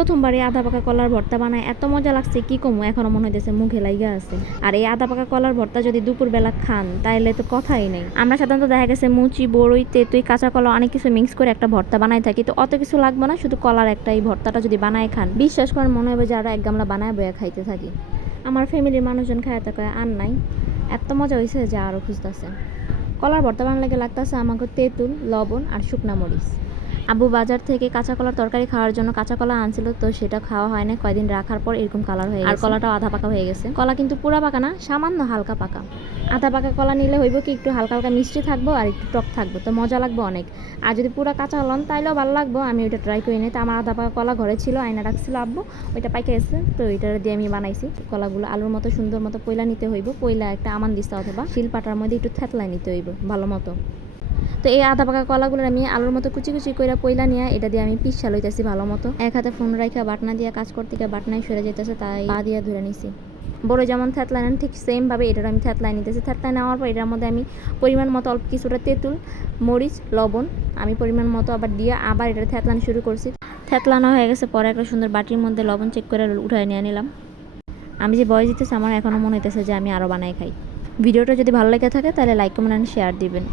প্রথমবার এই আধা পাকা কলার ভর্তা বানায় এত মজা লাগছে কি কমু, এখনো মনে হইতেছে মুখে লাইগা আছে। আর এই আধা পাকা কলার ভর্তা যদি দুপুরবেলা খান তাহলে তো কথাই নেই। আমরা সাধারণত দেখা গেছে মুচি, বড়ই, তেঁতুই, কাঁচা কলা অনেক কিছু মিক্স করে একটা ভর্তা বানাই থাকি, তো অত কিছু লাগবে না, শুধু কলার একটা এই ভর্তাটা যদি বানায় খান বিশ্বাস করেন মনে হবে যে আরো এক গামলা বানায় বয়া খাইতে থাকি। আমার ফ্যামিলির মানুষজন খায় তা কয় আর নাই, এত মজা হয়েছে যে আরও খুঁজতেছে। কলার ভর্তা বানার লাগে লাগতেছে আমাকে তেঁতুল, লবণ আর শুকনা মরিচ। আব্বু বাজার থেকে কাঁচা কলার তরকারি খাওয়ার জন্য কাঁচা কলা আনছিল, তো সেটা খাওয়া হয় না, কয়দিন রাখার পর এরকম কালার হয়ে গেছে। আর কলাটাও আধা পাকা হয়ে গেছে। কলা কিন্তু পুরা পাকা না, সামান্য হালকা পাকা। আধা পাকা কলা নিলে হইব কি একটু হালকা হালকা মিষ্টি থাকবো আর একটু টক থাকবো, তো মজা লাগবে অনেক। আর যদি পুরা কাঁচা হলাম তাইলেও ভালো লাগবো। আমি ওইটা ট্রাই করি নাই, তো আমার আধা পাকা কলা ঘরে ছিল, আয়না রাখছিল আব্বু, ওইটা পাইকে গেছে, তো ওইটা দিয়ে আমি বানাইছি। কলাগুলো আলুর মতো সুন্দর মতো পয়লা নিতে হইব, পয়লা একটা আমান দিস্তা অথবা শিলপাটার মধ্যে একটু থেতলাই নিতে হইব ভালো মতো। তো এই আধা পাকা কলাগুলো আমি আলুর মতো কুচি কুচি করে পয়লা নিয়ে এটা দিয়ে আমি পিস লইতেছি ভালো মতো। এক হাতে ফোন রাখা বাটনা দিয়ে কাজ করতে গিয়ে বাটনায় সরে যেতেছে, তাই পা দিয়ে ধরে নিছি। বড় যেমন থেতলাই নেন ঠিক সেমভাবে এটার আমি থেতলাই নিতেছি। থেতলাই নেওয়ার পর এটার মধ্যে আমি পরিমাণ মতো অল্প কিছুটা তেঁতুল, মরিচ, লবণ আমি পরিমাণ মতো আবার দিয়ে আবার এটা থেতলানো শুরু করছি। থেতলানো হয়ে গেছে পরে একটা সুন্দর বাটির মধ্যে লবণ চেক করে উঠায় নিয়ে নিলাম। আমি যে বয়স দিতেছি আমার এখনও মনে হইতেছে যে আমি আরও বানাই খাই। ভিডিওটা যদি ভালো লেগে থাকে তাহলে লাইক, কমেন্ট, শেয়ার দিবেন।